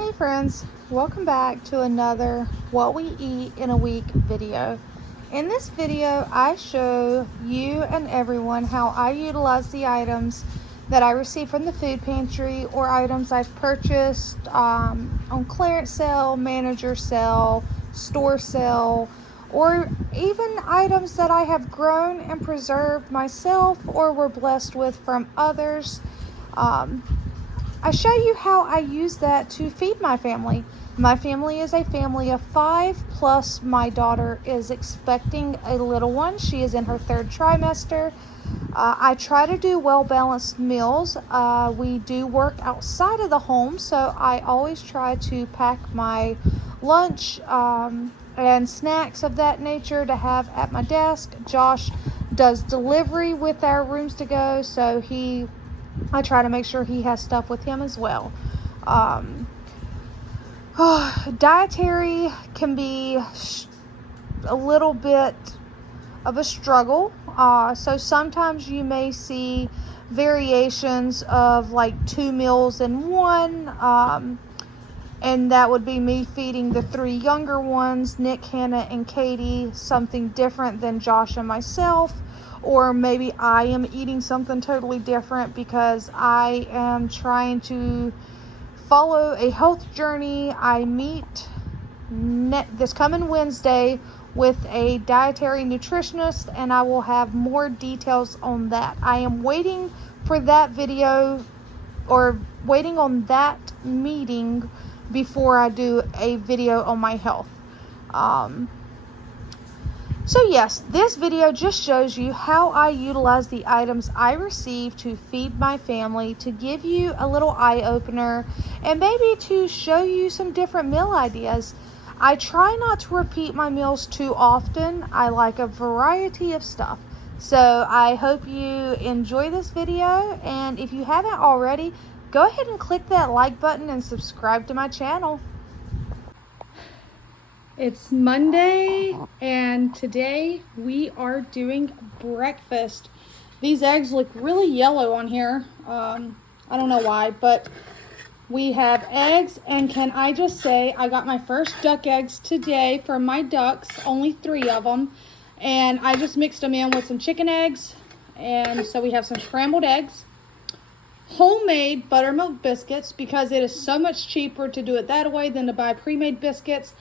Hey friends, welcome back to another What We Eat in a Week video. In this video, I show you and everyone how I utilize the items that I receive from the food pantry or items I've purchased on clearance sale, manager sale, store sale, or even items that I have grown and preserved myself or were blessed with from others. I show you how I use that to feed my family. My family is a family of 5, plus my daughter is expecting a little one. She is in her 3rd trimester. I try to do well-balanced meals. We do work outside of the home, so I always try to pack my lunch and snacks of that nature to have at my desk. Josh does delivery with our rooms to go, so I try to make sure he has stuff with him as well. Dietary can be a little bit of a struggle. So sometimes you may see variations of like 2 meals in one. And that would be me feeding the 3 younger ones, Nick, Hannah, and Katie, something different than Josh and myself. Or maybe I am eating something totally different because I am trying to follow a health journey. I meet this coming Wednesday with a dietary nutritionist, and I will have more details on that. I am waiting for that video or waiting on that meeting before I do a video on my health. So yes, this video just shows you how I utilize the items I receive to feed my family, to give you a little eye-opener, and maybe to show you some different meal ideas. I try not to repeat my meals too often. I like a variety of stuff. So I hope you enjoy this video, and if you haven't already, go ahead and click that like button and subscribe to my channel. It's Monday, and today we are doing breakfast. These eggs look really yellow on here. I don't know why, but we have eggs, and can I just say, I got my first duck eggs today from my ducks, only 3 of them, and I just mixed them in with some chicken eggs, and so we have some scrambled eggs, homemade buttermilk biscuits, because it is so much cheaper to do it that way than to buy pre-made biscuits.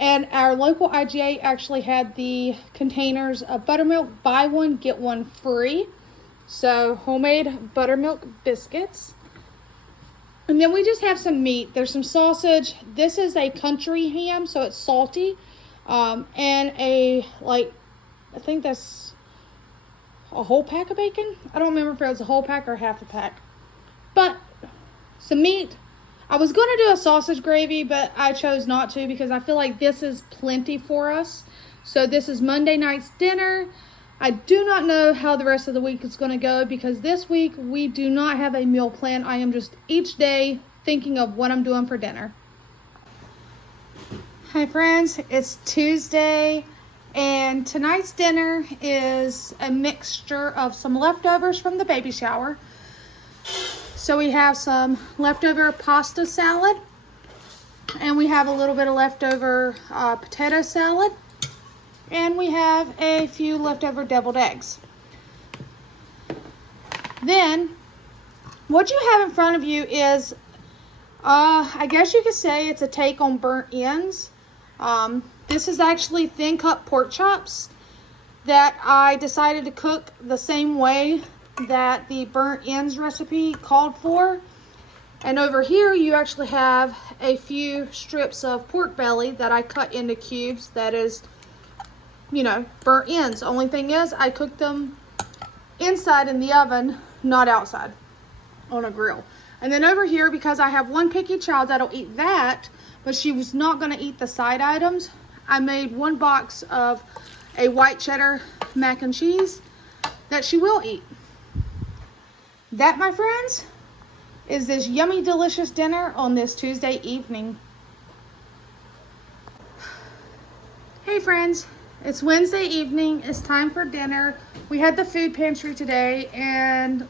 And our local IGA actually had the containers of buttermilk, buy one, get one free. So homemade buttermilk biscuits. And then we just have some meat. There's some sausage. This is a country ham, so it's salty. And I think that's a whole pack of bacon. I don't remember if it was a whole pack or half a pack. But some meat. I was going to do a sausage gravy, but I chose not to because I feel like this is plenty for us. So this is Monday night's dinner. I do not know how the rest of the week is going to go because this week we do not have a meal plan. I am just each day thinking of what I'm doing for dinner. Hi friends, it's Tuesday, and tonight's dinner is a mixture of some leftovers from the baby shower. So we have some leftover pasta salad, and we have a little bit of leftover potato salad, and we have a few leftover deviled eggs. Then what you have in front of you is, I guess you could say it's a take on burnt ends. This is actually thin cut pork chops that I decided to cook the same way that the burnt ends recipe called for. And over here you actually have a few strips of pork belly that I cut into cubes. That is, burnt ends. Only thing is, I cooked them inside in the oven, not outside on a grill. And then over here, because I have one picky child that'll eat that, but she was not going to eat the side items, I made 1 box of a white cheddar mac and cheese that she will eat. That, my friends, is this yummy, delicious dinner on this Tuesday evening. Hey friends, it's Wednesday evening. It's time for dinner. We had the food pantry today, and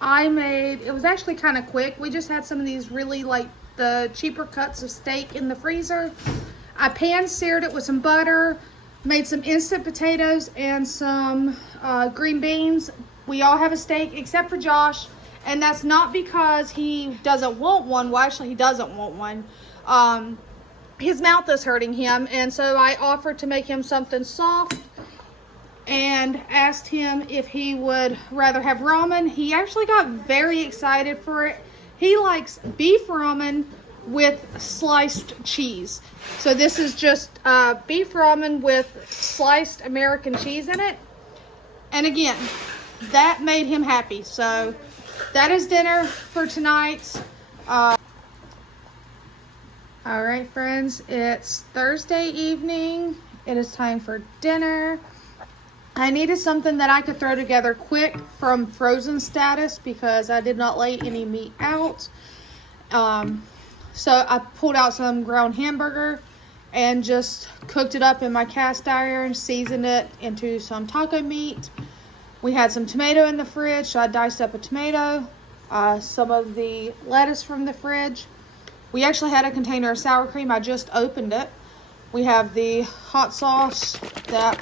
it was actually kind of quick. We just had some of these really the cheaper cuts of steak in the freezer. I pan-seared it with some butter, made some instant potatoes and some green beans. We all have a steak except for Josh, and that's not because he doesn't want one. Well, actually, he doesn't want one. His mouth is hurting him, and so I offered to make him something soft and asked him if he would rather have ramen. He actually got very excited for it. He likes beef ramen with sliced cheese. So this is just beef ramen with sliced American cheese in it. And again, that made him happy. So that is dinner for tonight. All right, friends, it's Thursday evening. It is time for dinner. I needed something that I could throw together quick from frozen status because I did not lay any meat out. So I pulled out some ground hamburger and just cooked it up in my cast iron, seasoned it into some taco meat. We had some tomato in the fridge, so I diced up a tomato, some of the lettuce from the fridge. We actually had a container of sour cream. I just opened it. We have the hot sauce that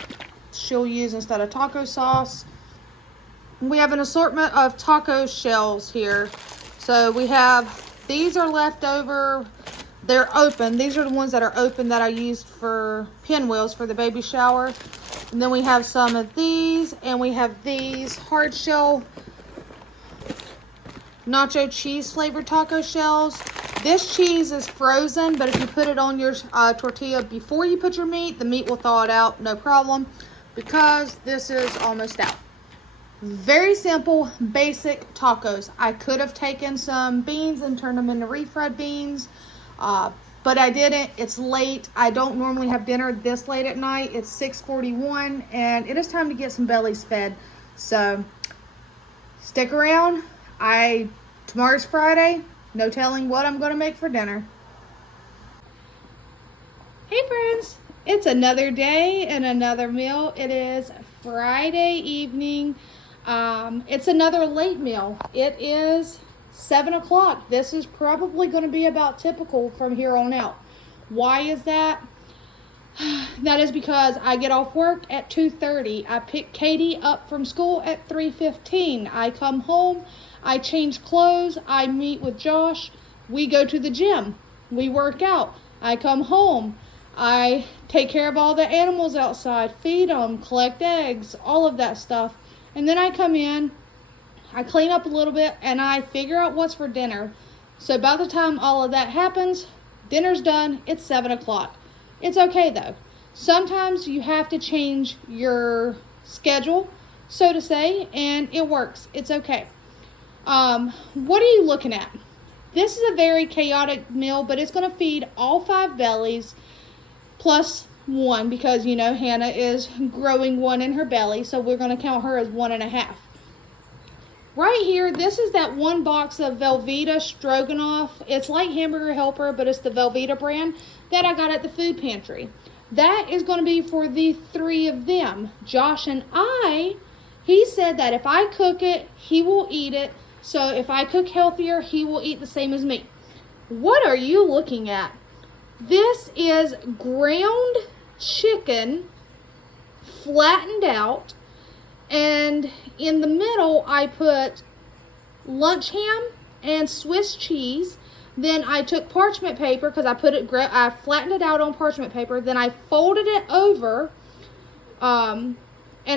she'll use instead of taco sauce. We have an assortment of taco shells here. So we have, these are left over. They're open. These are the ones that are open that I used for pinwheels for the baby shower. And then we have some of these, and we have these hard shell nacho cheese flavored taco shells. This cheese is frozen, but if you put it on your tortilla before you put your meat, the meat will thaw it out, no problem, because this is almost out. Very simple, basic tacos. I could have taken some beans and turned them into refried beans, but I didn't. It's late. I don't normally have dinner this late at night. It's 6:41, and it is time to get some bellies fed. So stick around. Tomorrow's Friday. No telling what I'm going to make for dinner. Hey friends, it's another day and another meal. It is Friday evening. It's another late meal. It is 7 o'clock. This is probably going to be about typical from here on out. Why is that? That is because I get off work at 2:30. I pick Katie up from school at 3:15. I come home. I change clothes. I meet with Josh. We go to the gym. We work out. I come home. I take care of all the animals outside, feed them, collect eggs, all of that stuff. And then I come in, I clean up a little bit, and I figure out what's for dinner. So by the time all of that happens, dinner's done. It's 7 o'clock. It's okay though. Sometimes you have to change your schedule, so to say, and it works. It's okay. What are you looking at? This is a very chaotic meal, but it's going to feed all 5 bellies plus 1 because, you know, Hannah is growing 1 in her belly, so we're going to count her as 1.5. Right here, this is that 1 box of Velveeta Stroganoff. It's like Hamburger Helper, but it's the Velveeta brand that I got at the food pantry. That is going to be for the 3 of them. Josh and he said that if I cook it, he will eat it. So if I cook healthier, he will eat the same as me. What are you looking at? This is ground chicken flattened out. And in the middle, I put lunch ham and Swiss cheese. Then I took parchment paper because I flattened it out on parchment paper. Then I folded it over, and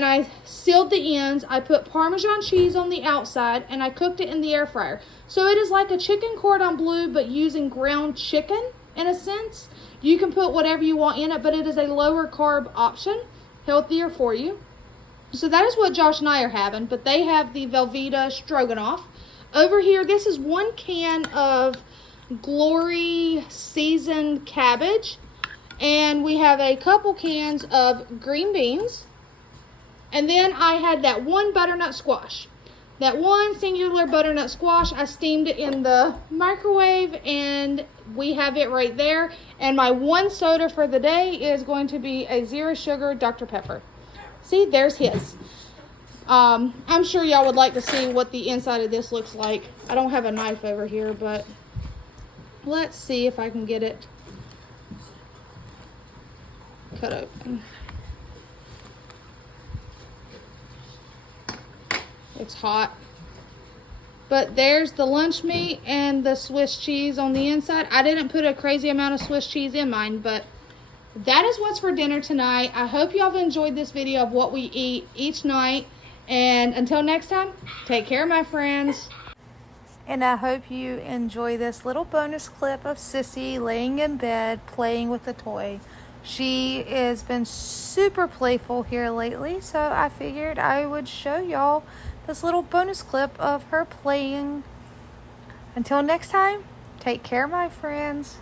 I sealed the ends. I put Parmesan cheese on the outside, and I cooked it in the air fryer. So it is like a chicken cordon bleu, but using ground chicken in a sense. You can put whatever you want in it, but it is a lower carb option, healthier for you. So that is what Josh and I are having, but they have the Velveeta Stroganoff. Over here, this is 1 can of Glory seasoned cabbage, and we have a couple cans of green beans. And then I had that 1 butternut squash. That 1 singular butternut squash, I steamed it in the microwave, and we have it right there. And my 1 soda for the day is going to be a 0 sugar Dr. Pepper. See, there's his. I'm sure y'all would like to see what the inside of this looks like. I don't have a knife over here, but Let's see if I can get it cut open. It's hot. But there's the lunch meat and the Swiss cheese on the inside. I didn't put a crazy amount of Swiss cheese in mine, but that is what's for dinner tonight. I hope y'all have enjoyed this video of what we eat each night. And until next time, take care, my friends. And I hope you enjoy this little bonus clip of Sissy laying in bed playing with a toy. She has been super playful here lately, so I figured I would show y'all this little bonus clip of her playing. Until next time, take care, my friends.